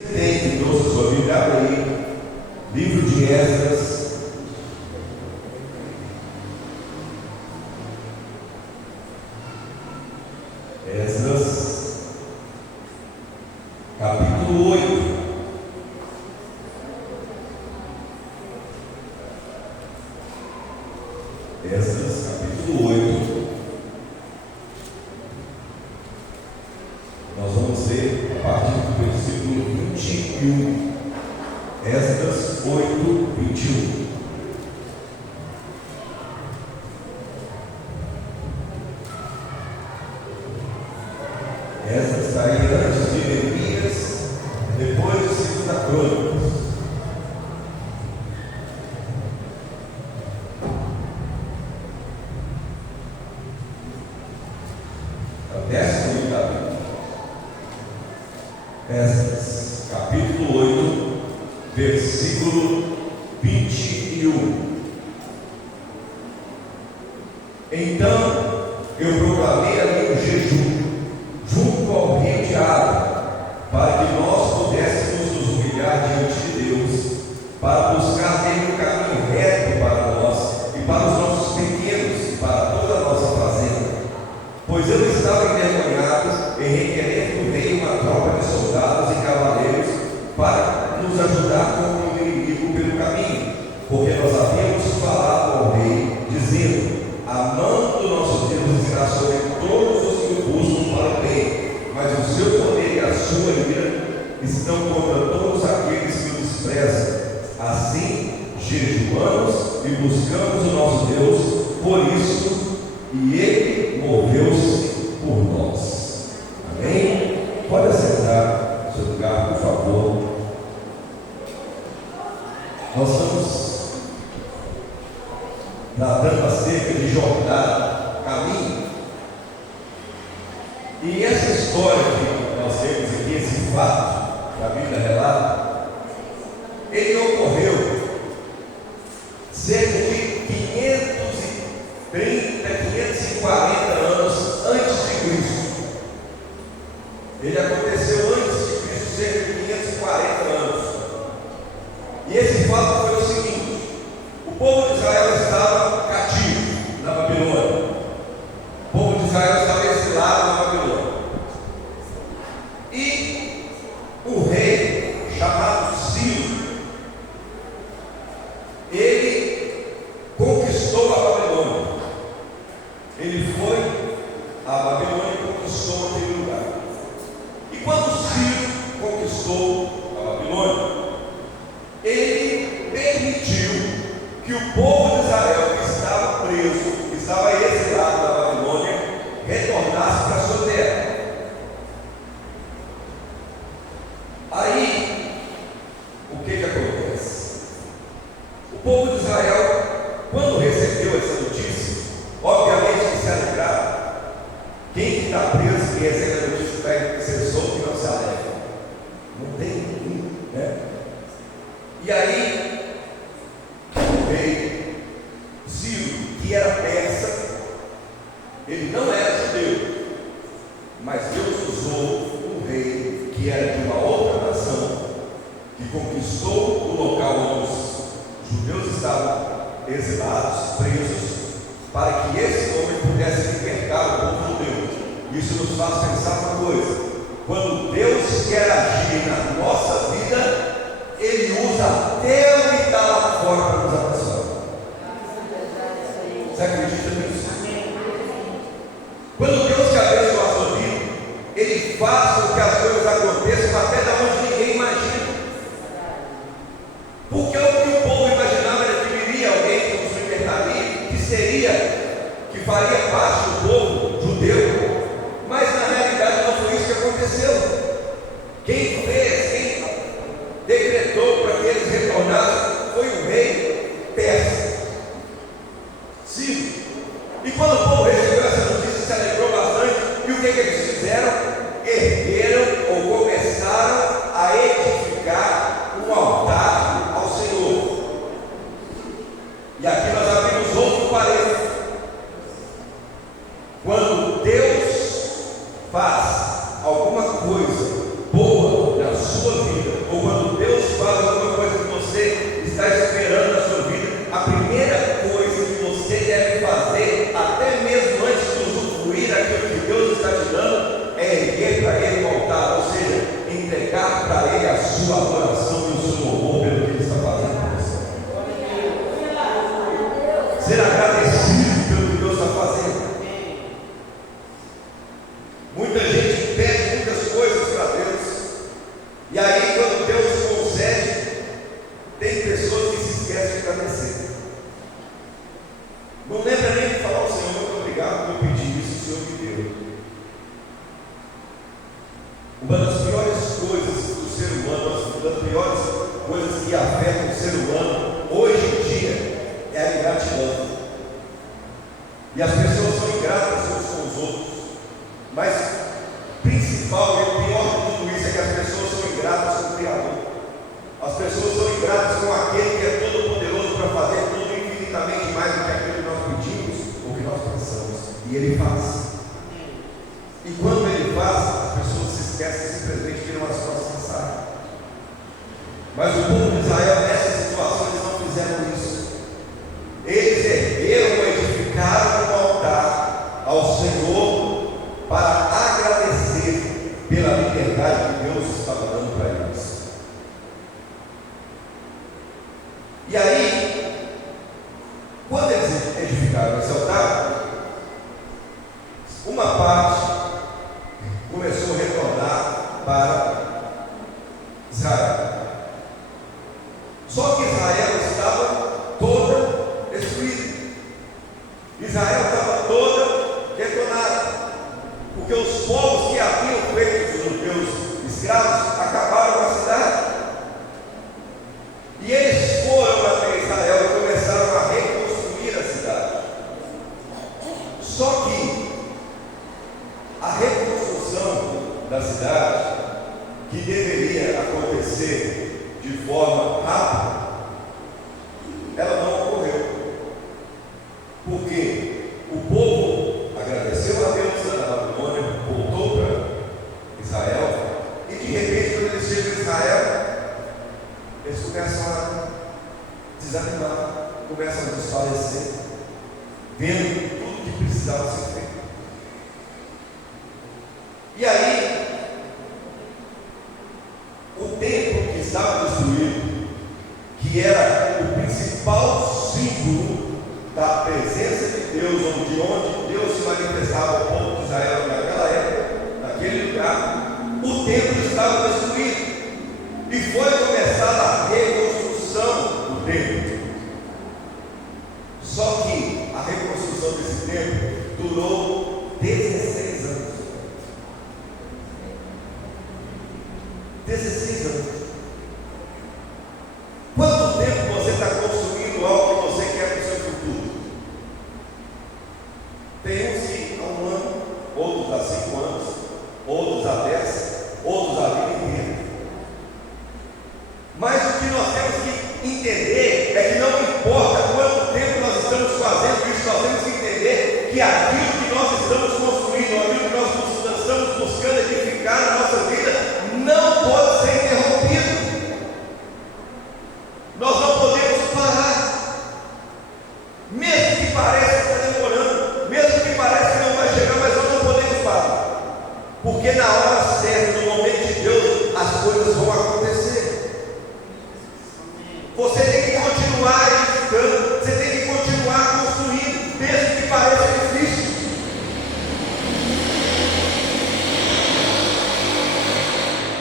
Tem que trouxe sua Bíblia, abre aí, livro de Esdras. Esdras, capítulo 8. Esdras, capítulo 8. Nós vamos ler a partir do versículo 21. Esdras 8, 21. Esdras está aí antes de Neemias, depois de 2 Crônicas. Desce comigo da Bíblia. Esdras, capítulo 8, versículo 21. Então eu proclamei ali um jejum junto ao rio de água, para que nós pudéssemos nos humilhar diante de Deus, para buscar nele um caminho reto para nós e para os nossos pequenos e para toda a nossa fazenda. Pois eu estava envergonhado em requerer do rei uma tropa de soldados e cavaleiros para nos ajudar contra o inimigo pelo caminho, porque nós havíamos falado ao rei, dizendo: a mão do nosso Deus está sobre todos os que o buscam para o bem, mas o seu poder e a sua ira estão contra todos aqueles que o desprezam. Assim jejuamos e buscamos o nosso Deus por isso, e ele moveu-se por nós. Amém? Pode assentar no seu lugar, por favor. Nós estamos tratando acerca de jornada, caminho. E essa história que nós temos aqui, esse fato que a Bíblia relata, ele ocorreu cerca de 540 anos antes de Cristo. Ele aconteceu antes de Cristo, cerca de 540 anos. E esse fato foi o seguinte: o povo de Israel estava cativo na Babilônia. O povo de Israel estava exilado na Babilônia. E o rei, chamado Ciro, ele conquistou a Babilônia. Ele foi a Babilônia e conquistou aquele lugar. E quando Ciro conquistou a Babilônia, ele permitiu que o povo de Israel, que estava preso, que estava exilado na Babilônia, retornasse para a sua terra. Aí, o que acontece? O povo de Israel, quando recebeu essa notícia, obviamente que se alegraram. Quem está preso, que recebe a notícia vai ser solto e não se alegra? Não tem ninguém, né? E aí, o rei Ciro, que era persa, ele não era judeu, mas Deus usou um rei que era de uma outra nação, que conquistou o local onde os judeus estavam exilados, presos, para que esse homem pudesse libertar o povo judeu. Isso nos faz pensar uma coisa: quando Deus quer agir na nossa vida, Ele usa até o que está lá fora para nos abençoar. Você acredita nisso? Quando Deus quer abençoar a sua vida, Ele faz com que as coisas aconteçam até da onde ninguém imagina. Porque o que o povo imaginava era que viria alguém que nos libertaria, que faria parte do povo judeu, mas na realidade sua adoração e o seu louvor pelo que Ele está fazendo por você. Ser agradecido pelo que Deus está fazendo. Muita gente pede muitas coisas para Deus, e aí quando Deus concede, tem pessoas que se esquecem de agradecer. Não lembra nem de falar ao Senhor: muito obrigado por eu pedir isso, o Senhor me deu. Uma das piores coisas do ser humano, uma das piores coisas que afetam o ser humano hoje em dia é a ingratidão. E as pessoas são ingratas uns com os outros. Mas principal e o pior de tudo isso é que as pessoas são ingratas com o Criador. As pessoas são ingratas com aquele que é todo poderoso para fazer tudo infinitamente mais do que aquilo que nós pedimos ou que nós pensamos. E Ele faz. E quando Ele faz, as pessoas se esquecem, simplesmente viram as costas e saem. Mas o povo de Israel, nessa situação, eles não fizeram isso. Eles ergueram ou edificaram um altar ao Senhor para agradecer pela liberdade que Deus estava dando para eles. E aí, quando eles edificaram esse altar, uma parte começou a retornar para Israel. Só que Israel estava toda destruída. Israel estava toda detonada, porque os povos que haviam feito os judeus escravos acabaram com a cidade. E eles foram até Israel e começaram a reconstruir a cidade. Só que a reconstrução da cidade, que deveria acontecer de forma rápida, ela não ocorreu. Porque o povo agradeceu a Deus da Babilônia, voltou para Israel, e de repente, quando eles chegam em Israel, eles começam a desanimar, começam a desfalecer, vendo tudo que precisava ser feito. E aí, o templo que estava destruído, que era o principal símbolo da presença de Deus, onde Deus se manifestava ao povo de Israel naquela época, naquele lugar, o templo estava destruído. E foi começada a reconstrução do templo. Só que a reconstrução desse templo durou 16 anos. 16 anos. Quanto tempo você está construindo algo que você quer para o seu futuro? Tem uns que há um ano, outros há 5 anos, outros há 10, outros há vida inteira. Mas o que nós temos que entender é que não importa quanto tempo nós estamos fazendo isso, nós temos que entender que aquilo que nós estamos construindo, aquilo que nós estamos buscando edificar na nossa vida, não pode ser interrompido. Nós não podemos parar. Mesmo que pareça que está demorando, mesmo que pareça que não vai chegar, mas nós não podemos parar. Porque na hora certa, no momento de Deus, as coisas vão acontecer. Você tem que continuar edificando, você tem que continuar construindo, mesmo que pareça difícil.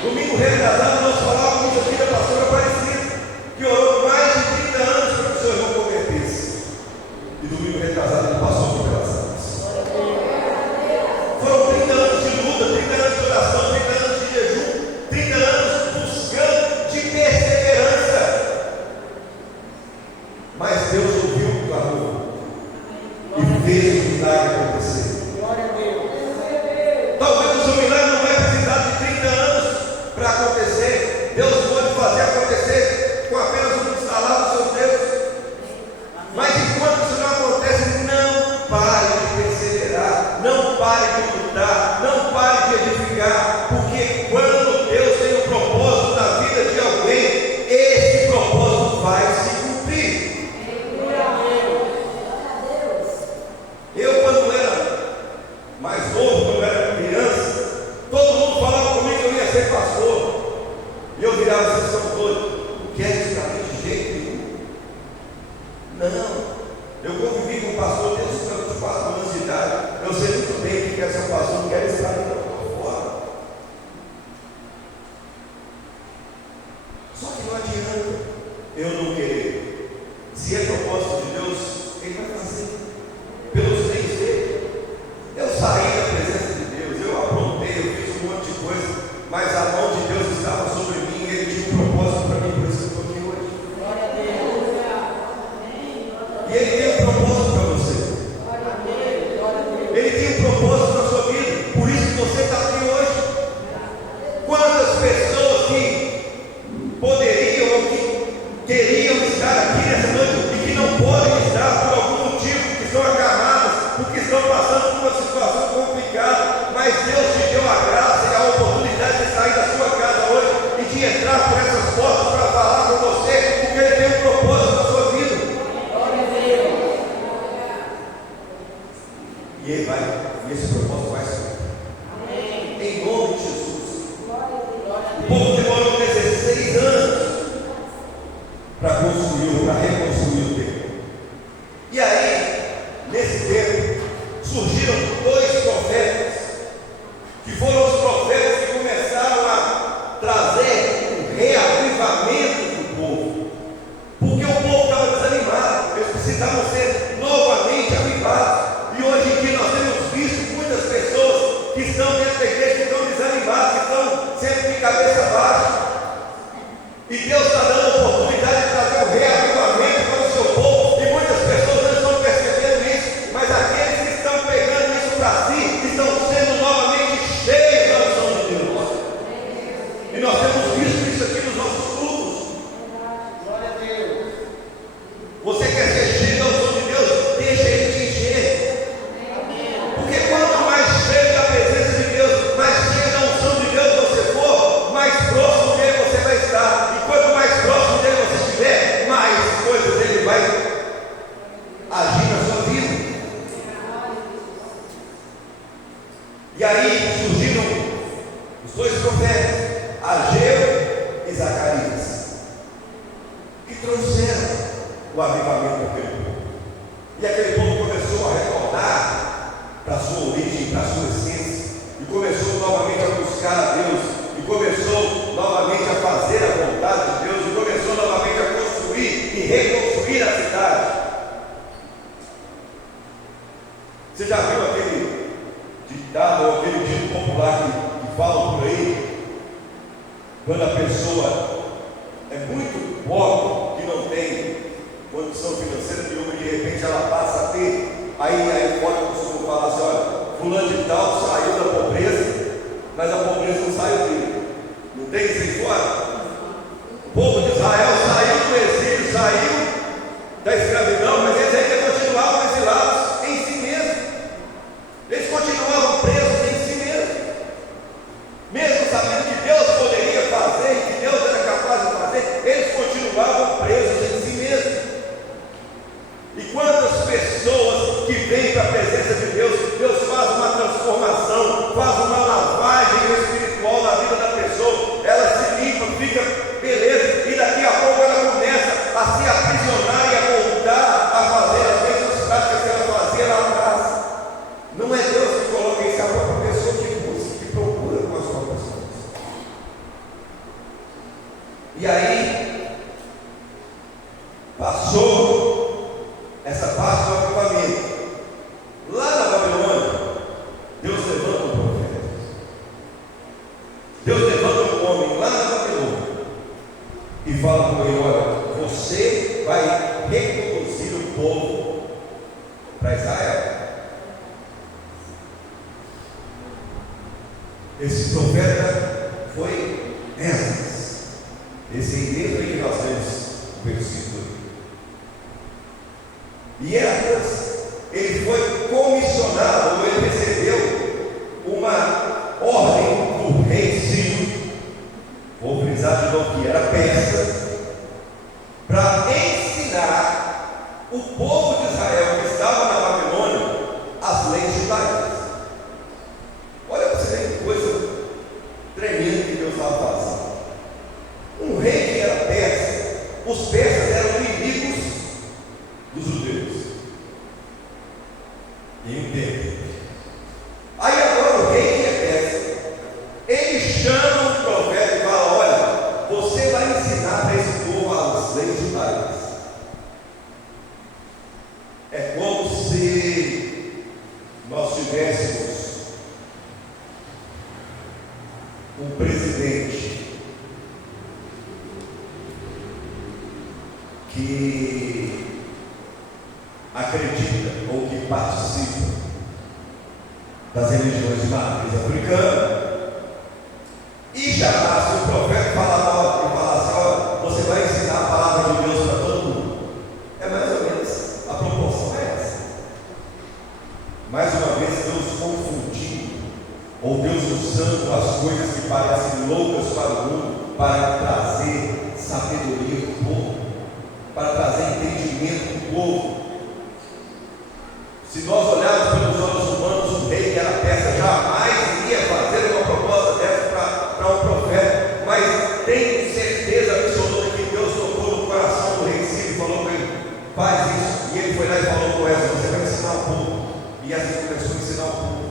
Domingo retrasado nós falávamos aqui da pastora Aparecida, que orou mais de 30 anos para que o seu irmão convertesse. E domingo retrasado ele passou por pelas águas. Foram 30 anos de luta, 30 anos de oração, 30 anos de jejum, 30 anos buscando de perseverança. Mas Deus ouviu o clamor e fez o milagre acontecer. Talvez o seu milagre não vai precisar de 30 anos para acontecer. Deus pode fazer acontecer com apenas um instalar dos seus dedos. Mas enquanto isso não acontece, não pare de perseverar, não pare de lutar, não pare de edificar, porque quando Deus tem um propósito na vida de alguém, esse propósito vai se cumprir. Eu, quando era mais novo, quando era criança, todo mundo falava comigo que eu ia ser pastor. E eu virava olhava, vocês são doidos. Não quer isso para mim de jeito nenhum. Não. Eu convivi com o pastor desde os meus 4 anos de idade. Eu sei muito bem que essa pastor não quer estar ali fora. Só que não adianta eu não querer. Se é propósito de Deus, Ele vai fazer pelos meios dele. Eu saí da presença de Deus, eu aprontei, eu fiz um monte de coisa, mas a mão de Deus estava sobre mim e Ele tinha um propósito para mim, por isso que eu estou aqui hoje. Glória a Deus. E Ele tem um propósito para você. Glória a Deus. Ele tem um propósito na sua vida, por isso que você está aqui hoje. Quantas pessoas que poderiam ou que queriam estar aqui nessa noite e que não podem estar por algum motivo, que estão acamadas, porque estão passando por uma situação complicada, mas Deus te deu a graça e a oportunidade de sair da sua casa hoje e de entrar por essas portas para falar com você, porque Ele tem um propósito na sua vida. E Ele vai, e esse propósito vai ser. Em nome de Jesus. O povo demorou 16 anos para construir, para reconstruir o templo. E aí, nesse tempo, surgiram 2 profetas, que foram os profetas que começaram a trazer um reavivamento do povo, porque o povo estava desanimado, eles precisavam ser novamente avivados. E hoje em dia nós temos visto muitas pessoas que estão dentro da igreja, que estão desanimadas, que estão sempre de cabeça baixa. E Deus está dando a oportunidade de trazer um reavivamento para o seu povo. E muitas pessoas não estão percebendo isso, mas aqueles que estão pegando isso para si, estão sendo novamente cheios da unção de Deus. E nós temos visto isso aqui nos nossos cultos. Glória a Deus. Você quer ser cheio da unção de Deus? Deixa Ele te encher. Porque quanto mais cheio da presença de Deus, mais cheio da unção de Deus você for, mais próximo dele você vai estar. E quanto mais próximo dele você estiver, mais coisas ele vai agir na sua vida. E aí surgiram os 2 profetas, Ageu e Zacarias, que trouxeram o avivamento daquele povo. E aquele povo começou a retornar para a sua origem, para a sua essência, e começou novamente a buscar a Deus, e começou novamente a fazer a vontade de Deus, e começou novamente a construir e reconstruir a cidade. Você já viu aquele ditado ou aquele dito popular que falam por aí? Quando a pessoa é muito pobre, que não tem condição financeira nenhuma, de repente ela passa a ter, aí pode costumar falar assim: olha, fulano de tal saiu da pobreza, mas a pobreza não saiu dele. Não tem isso aí fora? O povo de Israel saiu do exílio, saiu da escravidão, mas eles ainda continuavam exilados em si mesmos. Eles continuavam presos em si mesmos, mesmo sabendo que Deus poderia fazer e que Deus era capaz de fazer, eles continuavam presos em si mesmos. E quantas pessoas que vêm para a presença de Deus, Deus faz uma transformação, faz uma lavagem espiritual na vida da pessoa, ela se limpa, fica beleza, e daqui a pouco ela começa a se aprisionar e a voltar a fazer as mesmas práticas que ela fazia lá atrás. Não é Deus que coloca isso, é a própria pessoa que busca, que procura com as próprias coisas. E aí, passou essa parte do avivamento. Lá na Babilônia, Deus levanta um profeta. Deus levanta um homem lá na Babilônia e fala com ele: olha, você vai reconduzir o povo para Israel. Esse profeta foi Esdras. Esse mesmo aí que nós temos o versículo. E Esdras, ele foi comissionado, ou ele recebeu uma ordem do rei Ciro, vou frisar de novo que era persa, para ensinar o povo de Israel que estava na Babilônia as leis judaicas. Olha para você ver que coisa tremenda que Deus estava fazendo. Um Os persas eram inimigos dos judeus. Em um tempo. Aí agora o rei de Efésia, ele chama o profeta e fala: olha, você vai ensinar para esse povo as leis judaicas. É como se nós tivéssemos um presidente que acredita ou que participa das religiões de matriz africana e chamasse o profeta e falasse: olha, você vai ensinar a palavra de Deus para todo mundo. É mais ou menos a proporção é essa. Mais uma vez, Deus confundindo, ou Deus usando as coisas que parecem loucas para o mundo para trazer sabedoria para o povo, para trazer entendimento para o povo. Se nós olharmos pelos olhos humanos, o rei que era persa jamais iria fazer uma proposta dessa para um profeta, mas tenho certeza absoluta que Deus tocou no coração do rei Ciro e falou para ele: faz isso. E ele foi lá e falou com essa: você vai ensinar o povo. E assim começou a ensinar o povo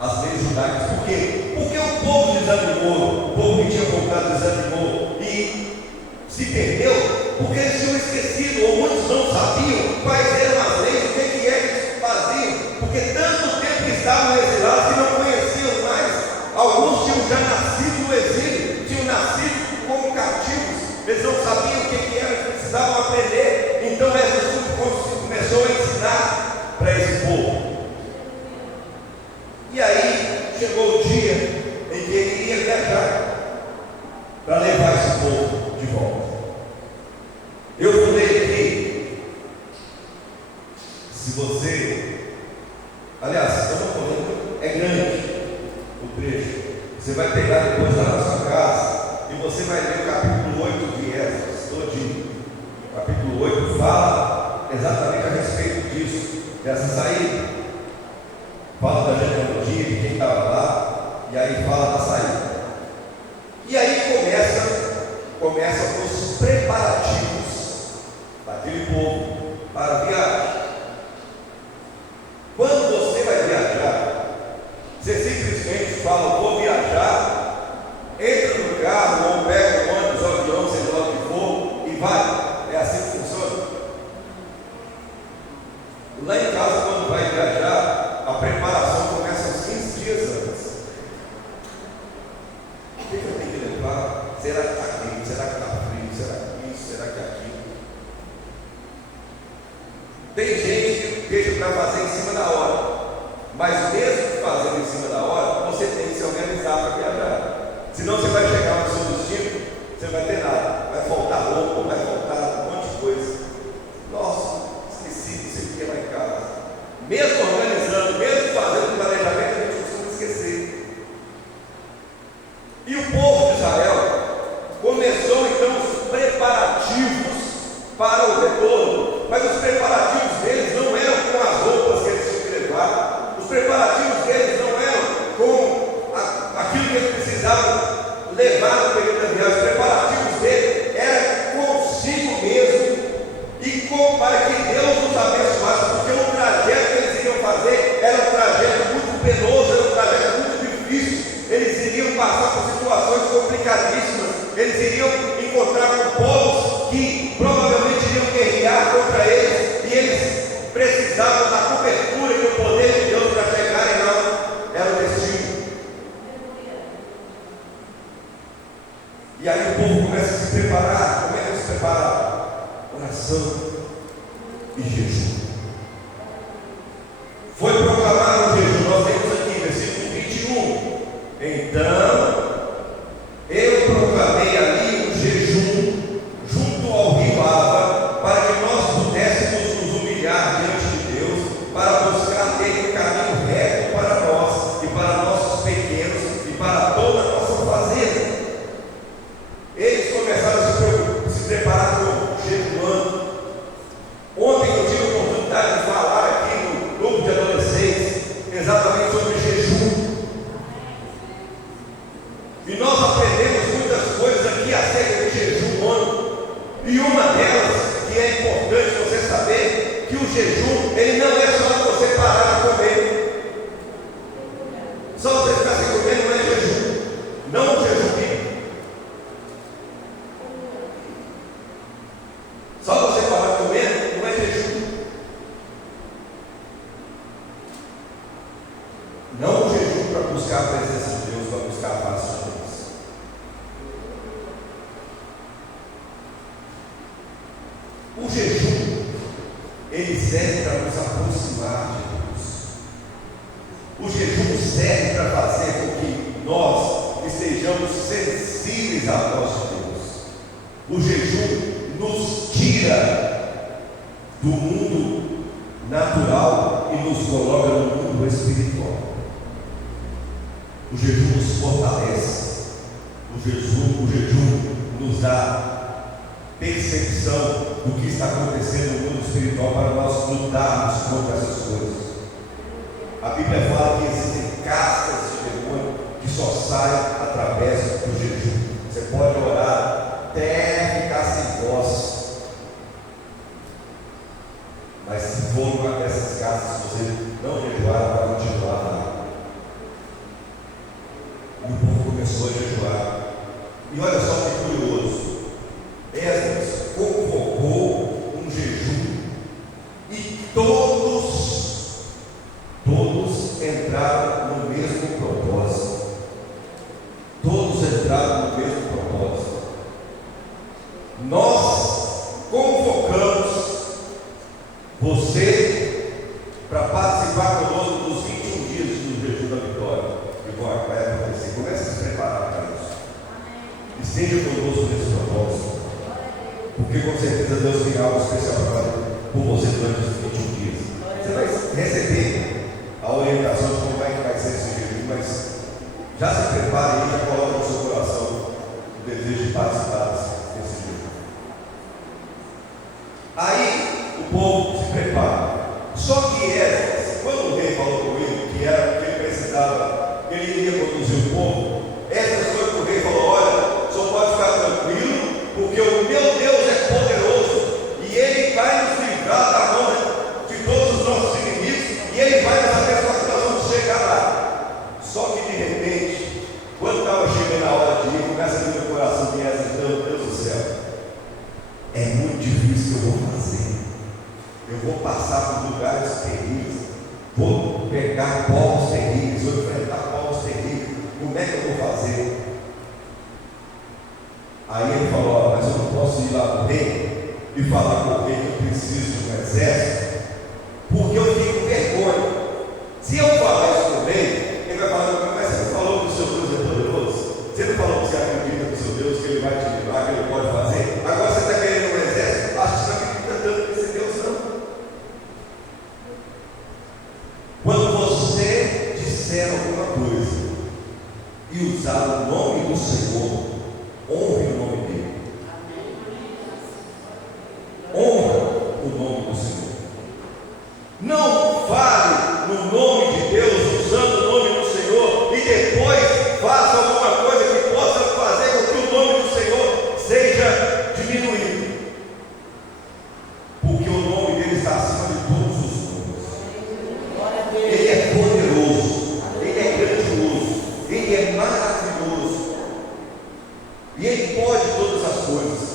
as leis judaicas. Por quê? Porque o povo desanimou, o povo que tinha voltado desanimou e se perdeu, porque eles tinham esquecido, ou muitos não sabiam quais eram as leis, o que é que eles faziam, porque tanto tempo que estavam exilados que não conheciam mais. Alguns tinham já nascido no exílio, tinham nascido como cativos, eles não sabiam o que era, eles precisavam aprender. Então Jesus começou a ensinar para esse povo. E aí chegou o dia em que ele iria viajar para levar esse povo de volta. Eu vou ler aqui, se você, aliás, eu não estou lendo, é grande o trecho. Você vai pegar depois lá na sua casa e você vai ler o capítulo 8 de Esdras todinho. O capítulo 8 fala exatamente a respeito disso, dessa saída. Fala da genealogia de quem estava lá, e aí fala da saída. E aí começa os preparativos daquele povo para a viagem. Quando você vai viajar, você simplesmente fala: vou viajar, entra no carro, ou pega o ônibus, o avião, seja lá o que for, e vai. É assim que funciona. Lá em casa, quando vai viajar, a preparação começa uns 15 dias antes. O que eu tenho que levar? Será que está quente? Será que está frio? Será que isso? Será que aquilo? Tem gente que deixa para fazer em cima da hora, mas mesmo fazendo em cima da hora, você tem que se organizar para viajar. Senão você vai chegar no seu destino, você não vai ter nada, vai faltar roupa, vai faltar um monte de coisa. Nossa, esqueci disso aqui lá em casa. Mesmo organizando, mesmo fazendo planejamento, a gente costuma esquecer. E o povo de Israel começou então os preparativos para o retorno, mas os preparativos deles não eram com as roupas que eles tinham que levar, os preparativos deles não eram com aquilo que eles precisavam levar no período da viagem. Os preparativos deles eram consigo mesmo e para que Deus nos abençoasse, porque o trajeto que eles iriam fazer era um trajeto muito penoso, era um trajeto muito difícil. Eles iriam passar por situações complicadíssimas, eles iriam encontrar com povos que provavelmente iriam guerrear contra eles, e eles precisavam da cobertura e do poder de Deus para chegarem lá, era o destino. E aí o povo começa a se preparar. Como é que eles se preparam? Oração e jejum. Foi proclamado o jejum. Nós temos aqui, versículo 21. Então eu proclamei ali um jejum junto ao rio Ava, para que nós pudéssemos nos humilhar diante de Deus, para buscar ter um caminho reto para nós e para nossos pequenos e para toda a nossa fazenda. Eles começaram a se preparar com jejuando. Ontem eu tive jejum, ele não é só você parar de comer. Só você ficar sem comer não é jejum. Não um jejum bíblico. Só você parar de comer não é jejum. Não um jejum para buscar a presença de Deus, para buscar a paz de Deus. O jejum, ele serve para nos aproximar de Deus. O jejum serve para fazer com que nós estejamos sensíveis à voz de Deus. O jejum nos tira do mundo natural e nos coloca no mundo espiritual. O jejum nos fortalece. O jejum nos dá percepção do que está acontecendo no mundo espiritual para nós lutarmos contra essas coisas. A Bíblia fala que existem castas de demônio que só saem através do jejum. Você pode orar até ficar sem voz, mas se for uma dessas castas, se você não jejuar, vai continuar lá. E o povo começou a jejuar. E olha só que curioso. Esdras convocou um jejum e todos entraram no mesmo propósito. Todos entraram no mesmo propósito. Nós convocamos você para participar conosco dos 21 dias do jejum da vitória. E vai acontecer. Comece a se preparar para isso. Esteja conosco nesse propósito. Porque com certeza Deus tem algo especial para fazer por você durante os 21 dias. Você vai receber a orientação de como vai ser esse jejum, mas já se prepare e já coloque no seu coração o desejo de participar desse jejum. Aí o povo se prepara. Só que Esdras, quando o rei falou com ele que ele precisava, que ele iria conduzir o povo, Esdras foi para o rei e falou: olha, só pode ficar tranquilo, porque o meu Deus é poderoso e Ele vai nos livrar da mão de todos os nossos inimigos e Ele vai nos abençoar que nós vamos chegar lá. Só que de repente, quando estava chegando a hora de ir, começa a vir no coração de Esdras: meu Deus do céu, é muito difícil o que eu vou fazer. Eu vou passar por lugares terríveis, vou pegar povos terríveis, vou enfrentar povos terríveis. Como é que eu vou fazer? Aí ele falou: mas eu não posso ir lá para o rei e falar com o rei que eu preciso de um exército, porque eu fico com vergonha. Se eu falar isso com o rei, ele vai falar: mas você não falou que o seu Deus é poderoso? Você não falou que você acredita no seu Deus, que ele vai te livrar, que ele pode fazer? Agora você está querendo um exército? Acho que você não acredita tanto nesse Deus, não. Quando você disser alguma coisa e usar o nome do Senhor, honre o nome dele. Honra o nome do Senhor. Não fale no nome de Deus usando o nome do Senhor e depois faça alguma coisa que possa fazer com que o nome do Senhor seja diminuído. Porque o nome dele está acima de todos os nomes. Ele é poderoso, ele é grandioso, ele é maravilhoso. E Ele pode todas as coisas,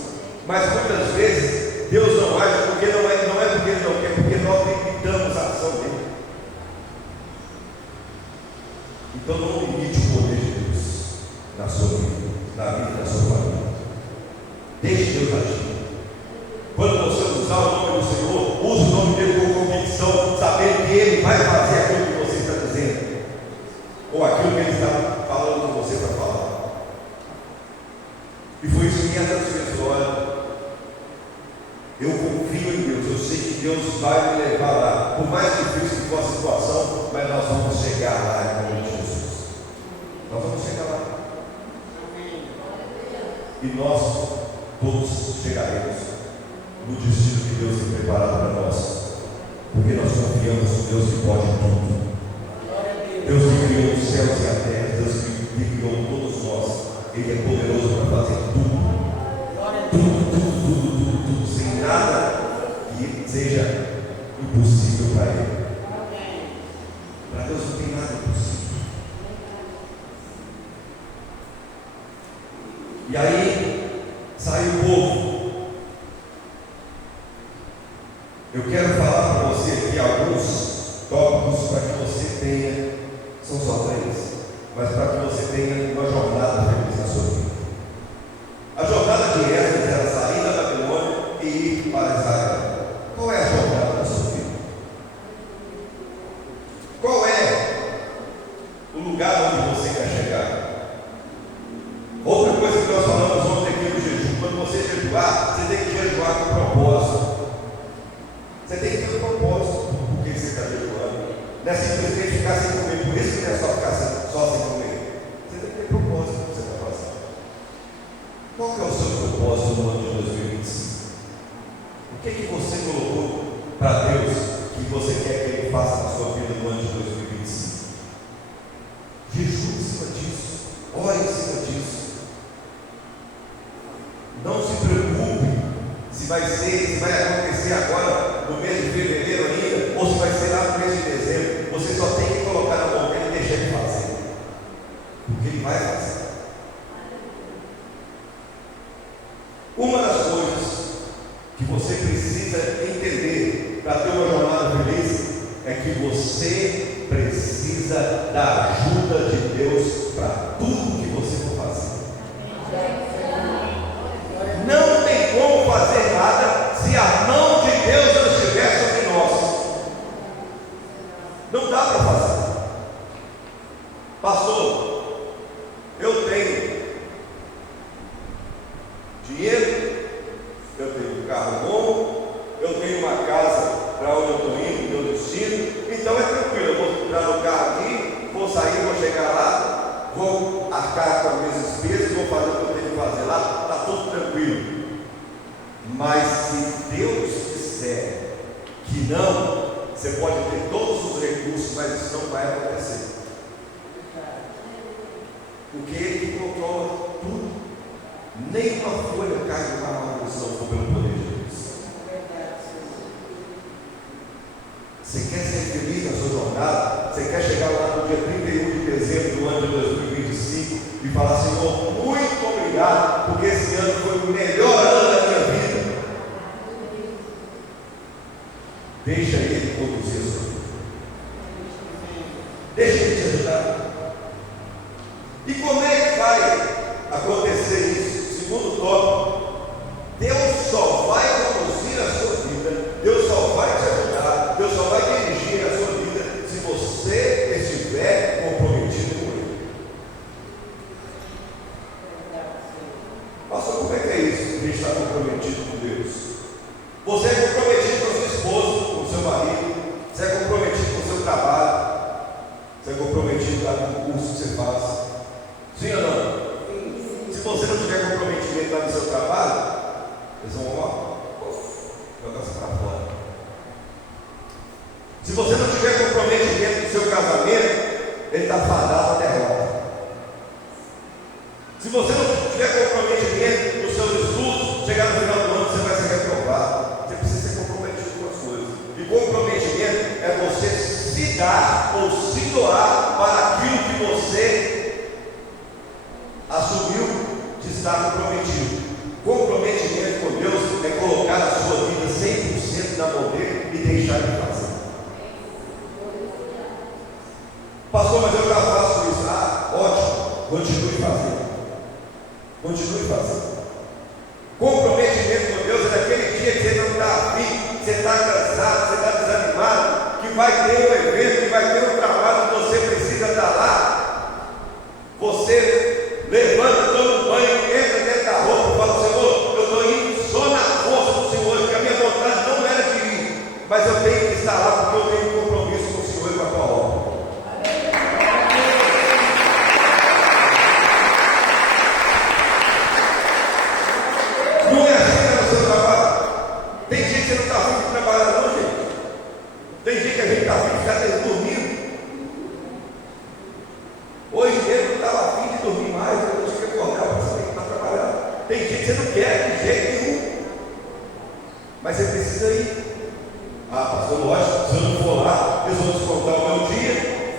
mas muitas vezes Deus não age porque não é porque Ele não quer, porque nós limitamos a ação dele. Então não limite o poder de Deus na sua vida, na vida da sua família. Deixe Deus agir. Quando você usar o nome do Senhor, use o nome dele com convicção, sabendo que Ele vai fazer aquilo que você está dizendo, ou aquilo que Ele está falando com você para falar. E foi isso que Esdras fez. Olha, eu confio em Deus, eu sei que Deus vai me levar lá, por mais difícil que for a situação, mas nós vamos chegar lá em nome de Jesus. Nós vamos chegar lá. E nós todos chegaremos no destino que Deus tem preparado para nós, porque nós confiamos no Deus que pode tudo. Deus que criou os céus e a terra, Deus que criou todos nós. Ele é poderoso para fazer tudo. Tudo, sem nada que seja impossível para Ele. Para Deus não tem nada impossível. E aí, sai o povo. Eu quero falar para você aqui alguns tópicos para que você tenha, são só 3, mas para que você tenha uma jornada feliz na sua vida. A jornada de Esdras era sair da Babilônia e ir para Israel. Qual é a jornada da sua vida? Qual é o lugar onde você quer chegar? Outra coisa que nós falamos ontem aqui no jejum: quando você jejuar, você tem que jejuar com propósito. Você tem que ter um propósito. Por que você está jejuando? Não é simplesmente ficar sem comer. Por isso que não é só ficar só sem comer. Você tem que ter propósito no que você está fazendo. Qual que é o seu propósito no ano de 2025? O que você colocou para Deus que você quer que Ele faça na sua vida no ano de 2025? Jejum em cima disso. Ore em cima disso. Não se preocupe se vai acontecer agora no mês de fevereiro ainda, ou se vai ser lá no mês de dezembro. Você só tem que colocar na mão dele e deixar ele fazer, porque ele vai fazer. Uma das coisas que você precisa entender para ter uma jornada feliz é que você precisa da ajuda de Deus para tudo que você for fazer. Não tem como fazer nada se a mão de Deus não estiver sobre nós. Não dá para fazer. Pastor, eu tenho dinheiro, eu tenho um carro bom, eu tenho uma casa para onde eu estou indo, meu destino, então é tranquilo, eu vou entrar no carro aqui, vou sair, vou chegar lá, vou arcar com as minhas despesas, vou fazer o que eu tenho que fazer lá, está tudo tranquilo. Mas se Deus disser que não, você pode ter todos os recursos, mas isso não vai acontecer. Porque Ele controla tudo. Nenhuma folha cai de uma árvore se não for pelo poder de Deus. Você quer ser feliz na sua jornada? Você quer chegar lá no dia 31 de dezembro do ano de 2025 e falar: Senhor, muito obrigado, porque esse ano foi o melhor ano da minha vida. Deixa Ele conduzir a sua vida. Deixa Ele te ajudar. E como é que vai acontecer isso? Segundo tópico: Deus só vai conduzir a sua vida, Deus só vai te ajudar, Deus só vai dirigir a sua vida se você estiver comprometido com Ele. Pastor, como é que é isso? A gente está comprometido com Deus. Você é comprometido com a sua esposa, com o seu marido, você é comprometido com o seu trabalho, você é comprometido lá com o curso que você faz. Sim ou não? Se você não tiver comprometimento lá no seu trabalho, eles vão jogar você para fora. Se você não tiver comprometimento no seu casamento, ele está fadado à derrota. Se você não tiver comprometimento nos seus estudos, chegar no final do ano você vai ser reprovado. Você precisa ser comprometido com as coisas. E comprometimento é você se dar ou se doar para aquilo que você assumiu de estar comprometido. Comprometimento com Deus é colocar a sua vida 100% na mão dele e deixar ele fazer. Pastor, mas eu já faço isso. Ótimo, continue fazendo. Continue fazendo. Comprometimento com Deus é daquele dia que você não está afim, você está cansado, você está desanimado, que vai ter um evento, que vai ter um trabalho que você precisa estar lá. Você levanta, toma um banho, entra dentro da roupa e fala: Senhor, eu estou indo só na força do Senhor, porque a minha vontade não era de ir, mas eu tenho que estar lá porque eu tenho um compromisso com o Senhor e com a tua obra. Não é assim no seu trabalho. Tem dia que você não está afim de trabalhar, não, gente. Tem dia que a gente está afim de ficar dormindo. Hoje mesmo eu estava afim de dormir mais, eu tinha que acordar para saber que está trabalhando. Tem dia que você não quer de jeito nenhum, mas você precisa ir. Ah, pastor, lógico, se eu não for lá, eles vão descontar o meu dia,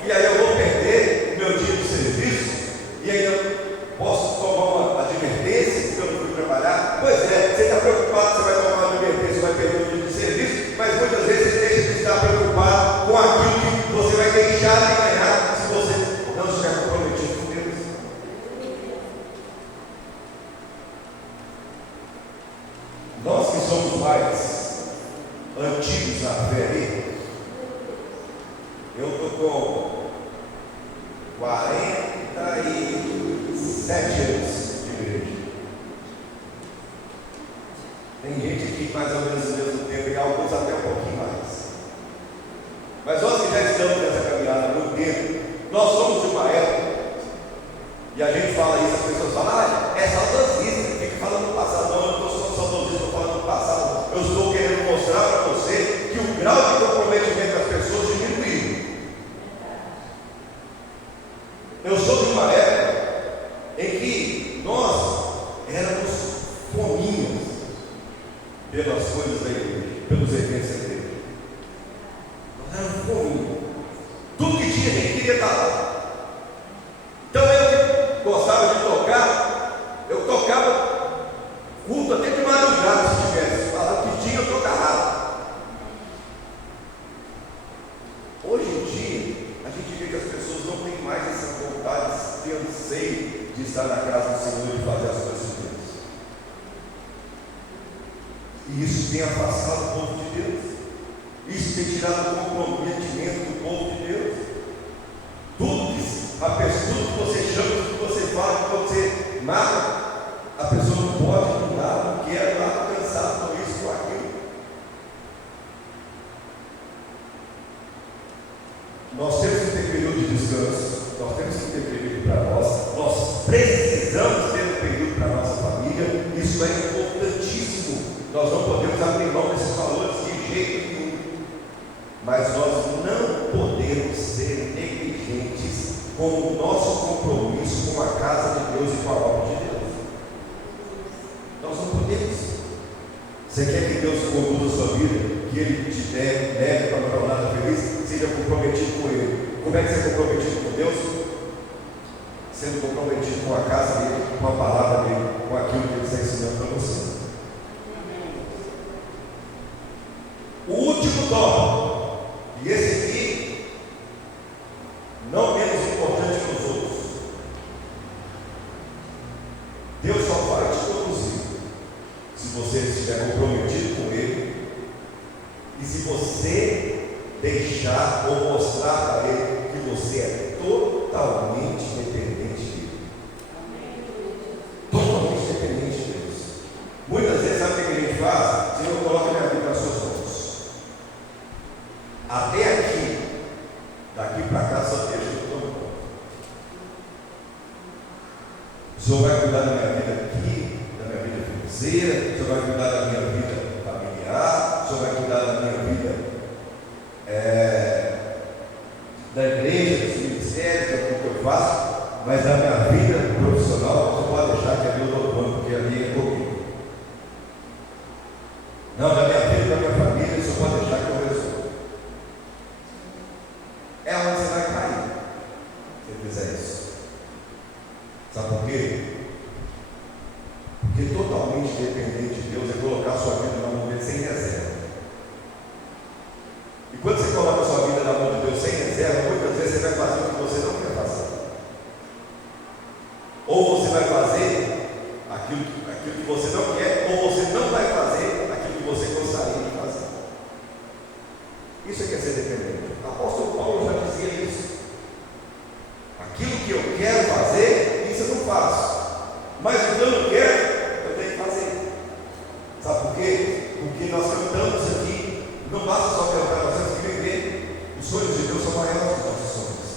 e aí eu vou perder o meu dia de serviço, e aí eu posso tomar uma advertência, porque eu não fui trabalhar. Pois é, você está preocupado, você vai tomar uma advertência, vai perder o dia de serviço, mas muitas vezes você deixa de estar preocupado com aquilo que você vai deixar de ganhar se você não estiver comprometido com Deus. Nós que somos mais antigos na fé aí, eu estou com 47 anos de igreja. Tem gente aqui mais ou menos no mesmo tempo e alguns até um pouquinho mais. Mas nós que já estamos nessa caminhada há muito tempo, nós somos de uma época, e a gente fala isso, as pessoas falam, é saudosista, fica falando do passado. Não, eu não estou só saudosista, estou falando do passado. Eu estou querendo mostrar para você que o grau de comprometimento das pessoas diminuiu. Eu sou de uma época em que nós éramos fominhas pelas coisas da igreja, pelos eventos da igreja. Nós éramos fominhas. Tudo que tinha, a gente queria estar lá. Então eu que gostava de tocar, eu tocava culto até de madrugada se tivesse. Falava que tinha, eu tocava. Hoje em dia, a gente vê que as pessoas não têm mais essa vontade, esse anseio de estar na casa do Senhor e fazer as coisas de Deus. E isso tem afastado o povo de Deus. Isso tem tirado o comprometimento do povo de Deus. Tudo que você chama, tudo que você fala, tudo que você marca, a pessoa não pode, não dá, não quer, está cansado com isso, com aquilo. Nós temos que ter período de descanso, nós temos que ter período para nós precisamos ter um período para a nossa família, isso é importantíssimo. Nós não podemos abrir mão desses valores de jeito nenhum, mas nós não podemos ser negligentes com o nosso compromisso com a casa de Deus e com a obra de Deus. Nós não podemos. Você quer que Deus conduza a sua vida, que Ele te leve para uma jornada feliz, seja comprometido com Ele. Como é que você é comprometido com Deus? Sendo comprometido com a casa dele, com a palavra dele, com aquilo que Ele está ensinando para você. O último dom, e esse aqui, não menos importante que os outros, Deus só vai te conduzir se você estiver comprometido com Ele e se você deixar ou mostrar para Ele que você é totalmente dependente dEle. Totalmente dependente de Deus. Muitas vezes, sabe o que a gente faz? Senhor, coloca minha vida nas suas mãos. Até aqui, daqui para cá, só deixa eu tomar conta. O Senhor vai cuidar da minha vida aqui, da minha vida financeira, o Senhor vai cuidar da minha vida familiar, o Senhor vai cuidar da minha vida da igreja, dos ministérios, daquilo que eu faço, mas da minha vida profissional, você pode deixar que ali eu dou conta, porque ali é comigo. Não, da minha vida, da minha família, você pode deixar que eu resolvo. É onde você vai cair, se fizer isso. Sabe por quê? Porque totalmente dependente de Deus é colocar a sua vida na mão dele sem reserva. E quando você coloca a sua vida na mão de Deus sem reserva, muitas vezes você vai fazer o que você não quer fazer. Ou você vai fazer aquilo que você não quer, ou você não vai fazer aquilo que você gostaria de fazer. Isso é que é ser dependente. O apóstolo Paulo já dizia isso. Aquilo que eu quero fazer, isso eu não faço. Mas o que eu não quero, eu tenho que fazer. Sabe por quê? Porque nós cantamos aqui, não basta só cantar, nós temos que viver. Os sonhos de Deus são maiores que os nossos sonhos.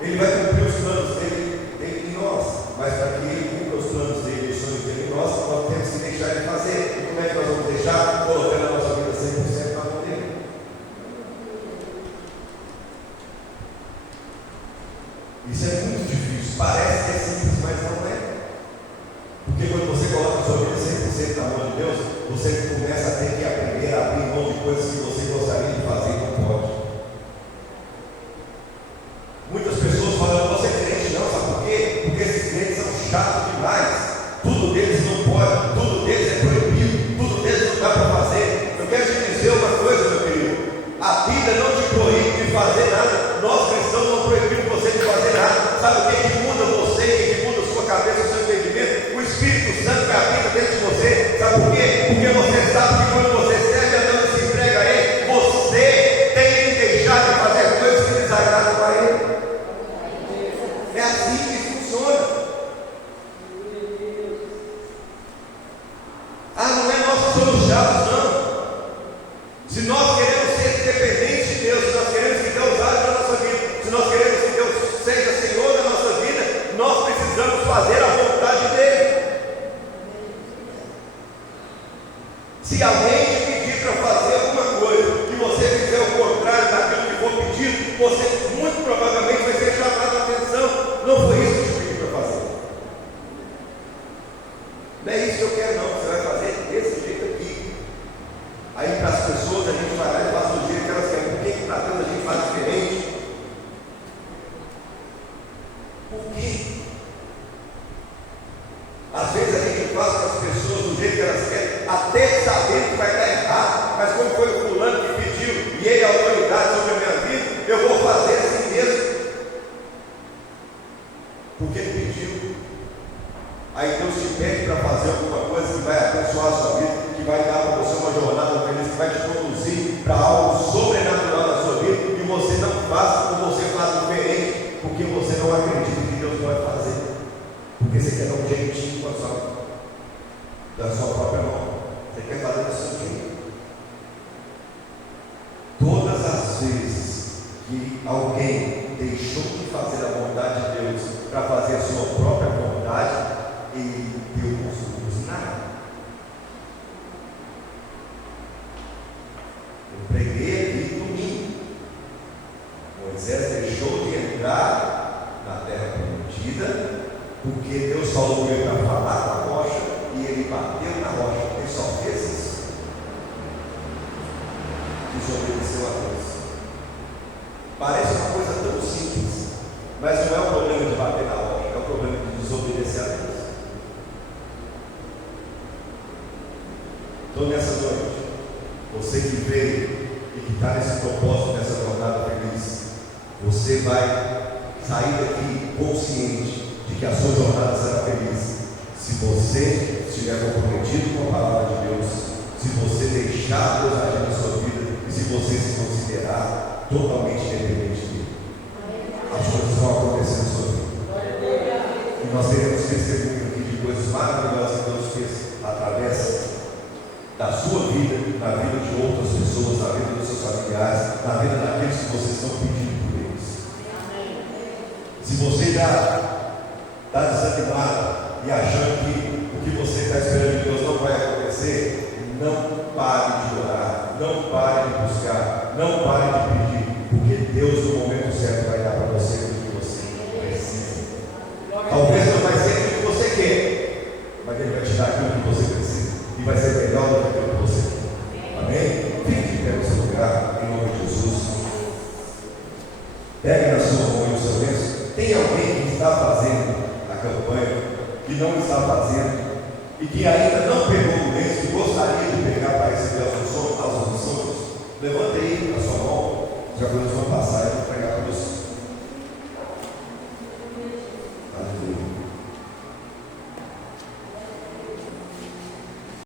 Ele vai cumprir os planos dele em nós, mas para que Ele cumpra os planos dele, os sonhos dele em nós temos que deixar Ele fazer. E como é que nós vamos deixar? Colocando a nossa vida 100% na mão dele. Isso é muito difícil, parece que é simples, mas não é. Porque quando você coloca a sua vida 100% na mão de Deus, você começa a ter que aprender a abrir mão de coisas que você gostaria de fazer e não pode. Muitas pessoas falam, você é crente não, sabe por quê? Porque esses crentes são chatos demais. Tudo deles não pode, tudo deles é proibido, tudo deles não dá para fazer. Eu quero te dizer uma coisa, meu querido. A Bíblia não te proíbe de fazer nada. Nós cristãos não proibimos você de fazer nada. Sabe o que muda você, o que muda a sua cabeça, o seu entendimento? O Espírito Santo que habita dentro de você. Sabe por quê? Porque você sabe que quando você serve a Deus e se entrega a Ele, você tem que deixar de fazer coisas que desagradam a Ele. É assim que funciona. Não é nós que somos chatos, não. Se nós queremos ser dependentes de Deus, se nós queremos que Deus age na nossa vida, se nós queremos que Deus seja Senhor da nossa vida, nós precisamos fazer a vontade dEle. Se alguém te pedir para fazer alguma coisa e você fizer o contrário daquilo que for pedido, você muito provavelmente vai ser chamado a atenção. Não foi isso que eu te pedi para fazer. Não é isso que eu quero, não. Você vai fazer desse jeito aqui. Aí para as pessoas a gente vai lá e faz do jeito que elas querem. Por que para Deus a gente faz diferente? Por quê? Às vezes a gente faz para as pessoas do jeito que elas querem, até sabendo que vai dar errado. Mas como foi o fulano que pediu e ele é autoridade sobre a minha vida, eu vou fazer assim mesmo. Porque ele pediu. Aí Deus te pede para fazer alguma coisa que vai abençoar a sua vida, que vai dar para você uma jornada feliz, que vai te conduzir para algo sobrenatural na sua vida, e você não faz, ou você faz diferente, porque você não acredita que Deus pode fazer, porque você quer dar um jeitinho com a da sua própria mão, você quer fazer do seu jeito. Todas as vezes que alguém deixou de fazer a vontade de Deus para fazer a sua própria vontade, ele deu consultos nada. Eu preguei aqui domingo. Moisés deixou de entrar na terra prometida, porque Deus falou com ele para falar com a rocha, e ele bateu na rocha. Ele só fez isso. Desobedeceu a Deus. Parece uma coisa tão simples, mas não é o problema de bater na rocha, é o problema de desobedecer a Deus. Então nessa noite, você que veio e que está nesse propósito, nessa jornada feliz, você vai sair daqui consciente de que a sua jornada será feliz, se você estiver comprometido com a palavra de Deus, se você deixar Deus agir na sua vida, e se você se considerar totalmente dependente dele. As coisas vão acontecer na sua vida, e nós teremos testemunho aqui de coisas maravilhosas que Deus fez através da sua vida, na vida de outras pessoas, na vida dos seus familiares, na vida daqueles que vocês estão pedindo por eles. Se você já está desanimado e achando que o que você está esperando de Deus não vai acontecer, não pare de orar, não pare de buscar, não pare de pedir, porque Deus no momento certo vai dar para você o que você precisa. Talvez não vai ser o que você quer, mas Ele vai te dar aquilo que você precisa, e vai ser melhor do que aquilo que você quer. Amém? Fique de pé no seu lugar, em nome de Jesus. Pegue na sua mão e o seu lenço. Tem alguém que está fazendo a campanha, que não está fazendo, e que ainda não pegou o lenço, que gostaria de pegar para receber as unções? Levante aí a sua mão, os diaconos vão passar e vão pregar para você.